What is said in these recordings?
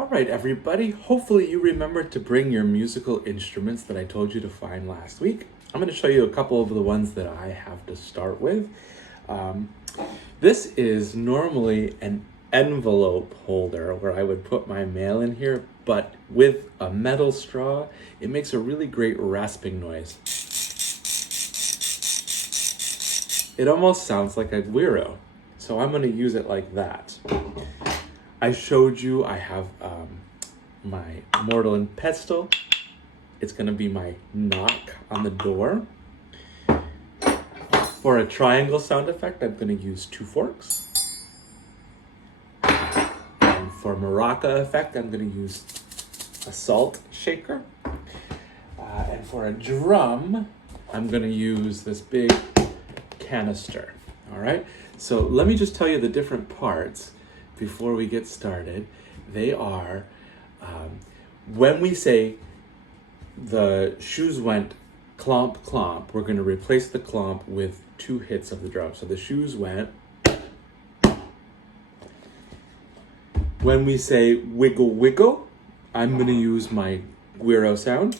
All right, everybody. Hopefully you remember to bring your musical instruments that I told you to find last week. I'm going to show you a couple of the ones that I have to start with. This is normally an envelope holder where I would put my mail in here, but with a metal straw, it makes a really great rasping noise. It almost sounds like a güiro, so I'm going to use it like that. I showed you I have my mortar and pestle. It's going to be my knock on the door. For a triangle sound effect, I'm going to use 2 forks. And for maraca effect, I'm going to use a salt shaker. And for a drum, I'm going to use this big canister. All right, so let me just tell you the different parts before we get started. They are, when we say the shoes went clomp, clomp, we're going to replace the clomp with 2 hits of the drum. So the shoes went. When we say wiggle, wiggle, I'm going to use my güiro sound.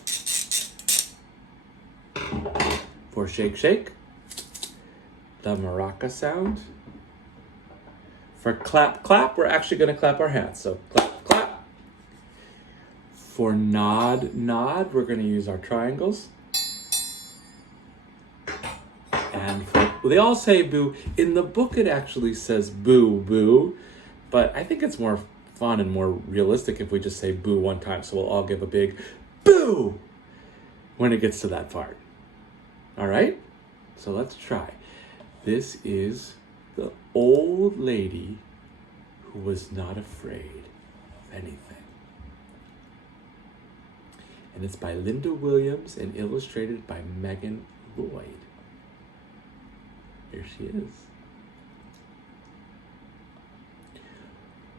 For shake, shake, the maraca sound. For clap, clap, we're actually going to clap our hands. So clap, clap. For nod, nod, we're going to use our triangles. And they all say boo. In the book, it actually says boo, boo. But I think it's more fun and more realistic if we just say boo one time. So we'll all give a big boo when it gets to that part. All right? So let's try. This is the old lady who was not afraid of anything. And it's by Linda Williams and illustrated by Megan Lloyd. Here she is.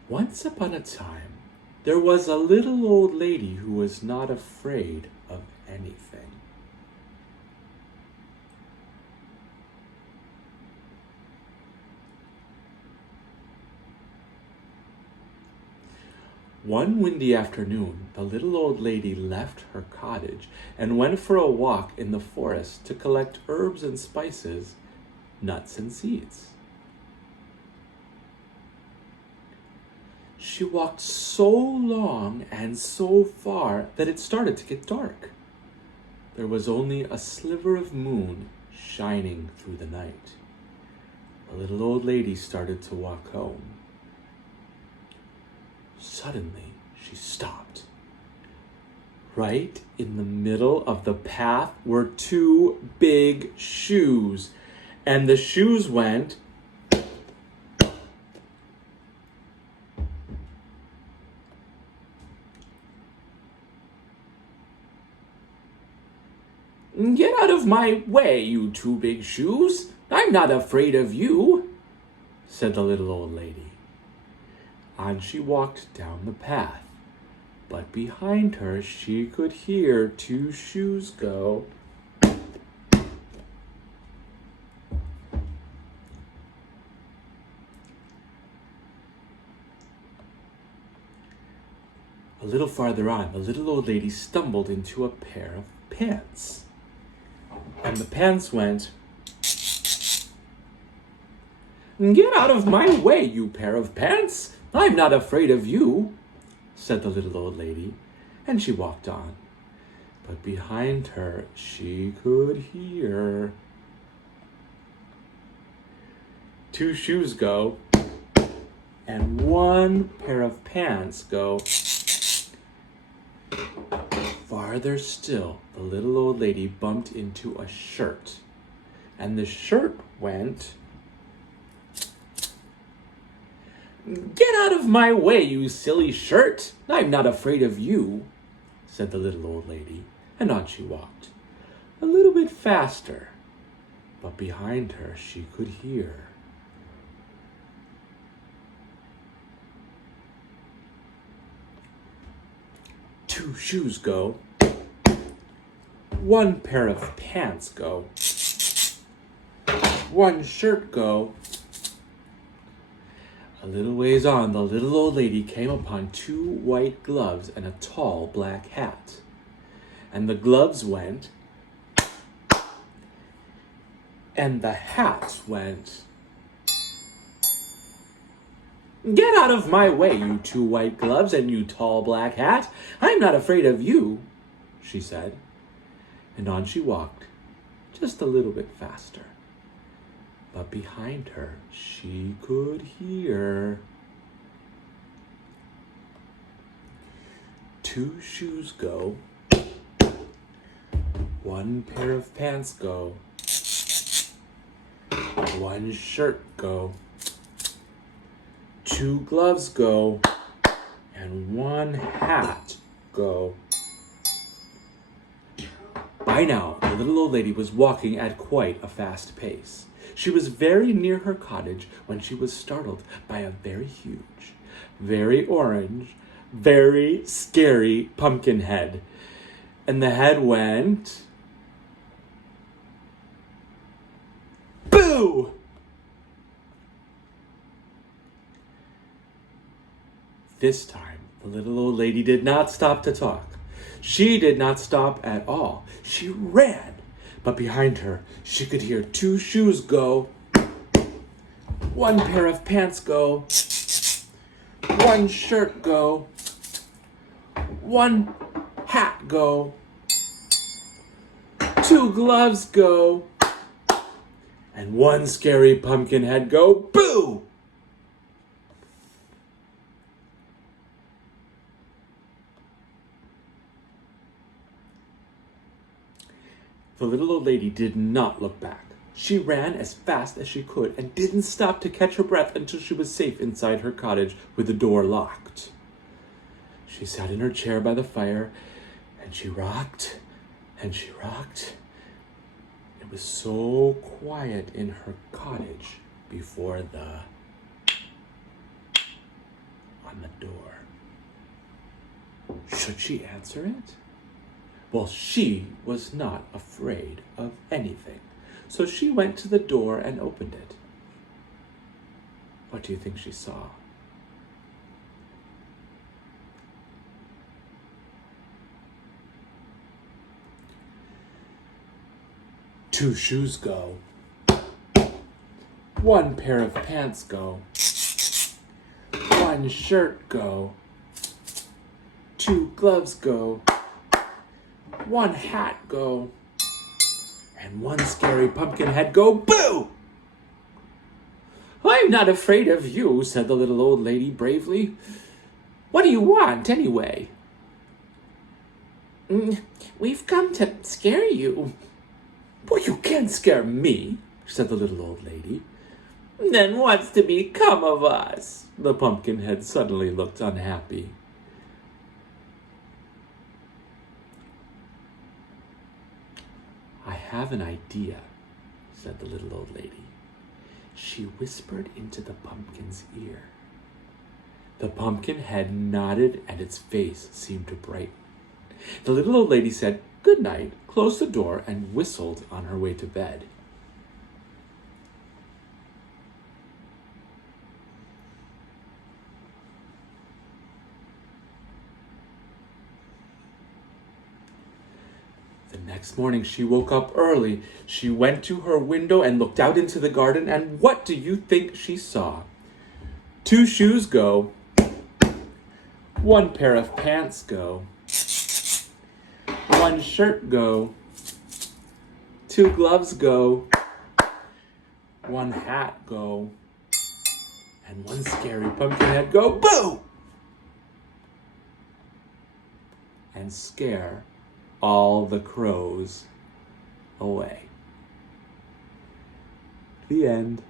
Once upon a time, there was a little old lady who was not afraid of anything. One windy afternoon, the little old lady left her cottage and went for a walk in the forest to collect herbs and spices, nuts and seeds. She walked so long and so far that it started to get dark. There was only a sliver of moon shining through the night. The little old lady started to walk home. Suddenly, she stopped. Right in the middle of the path were 2 big shoes, and the shoes went "Get out of my way, you 2 big shoes. I'm not afraid of you," said the little old lady. On she walked down the path, but behind her she could hear 2 shoes go. A little farther on, the little old lady stumbled into a pair of pants. And the pants went, "Get out of my way, you pair of pants. I'm not afraid of you," said the little old lady, and she walked on. But behind her, she could hear 2 shoes go, and 1 pair of pants go. Farther still, the little old lady bumped into a shirt, and the shirt went, "Get out of my way, you silly shirt. I'm not afraid of you," said the little old lady, and on she walked, a little bit faster, but behind her she could hear 2 shoes go, 1 pair of pants go, 1 shirt go. A little ways on, the little old lady came upon 2 white gloves and a tall black hat. And the gloves went, and the hat went. "Get out of my way, you 2 white gloves and you tall black hat. I'm not afraid of you," she said. And on she walked, just a little bit faster. But behind her, she could hear. 2 shoes go, 1 pair of pants go, 1 shirt go, 2 gloves go, and 1 hat go. By now, the little old lady was walking at quite a fast pace. She was very near her cottage when she was startled by a very huge, very orange, very scary pumpkin head. And the head went... boo! This time, the little old lady did not stop to talk. She did not stop at all. She ran, but behind her, she could hear 2 shoes go, 1 pair of pants go, 1 shirt go, 1 hat go, 2 gloves go, and 1 scary pumpkin head go, boo! The little old lady did not look back. She ran as fast as she could and didn't stop to catch her breath until she was safe inside her cottage with the door locked. She sat in her chair by the fire and she rocked and she rocked. It was so quiet in her cottage before the on the door. Should she answer it? Well, she was not afraid of anything, so she went to the door and opened it. What do you think she saw? Two shoes go. 1 pair of pants go. 1 shirt go. 2 gloves go. 1 hat go, and 1 scary pumpkin head go, boo! "I'm not afraid of you," said the little old lady bravely. "What do you want, anyway?" "We've come to scare you." "Well, you can't scare me," said the little old lady. "Then what's to become of us?" The pumpkin head suddenly looked unhappy. "I have an idea," said the little old lady. She whispered into the pumpkin's ear. The pumpkin head nodded and its face seemed to brighten. The little old lady said good night, closed the door, and whistled on her way to bed. The next morning she woke up early. She went to her window and looked out into the garden, and what do you think she saw? 2 shoes go. 1 pair of pants go. 1 shirt go. 2 gloves go. 1 hat go. And 1 scary pumpkin head go, boo! And scare all the crows away. The end.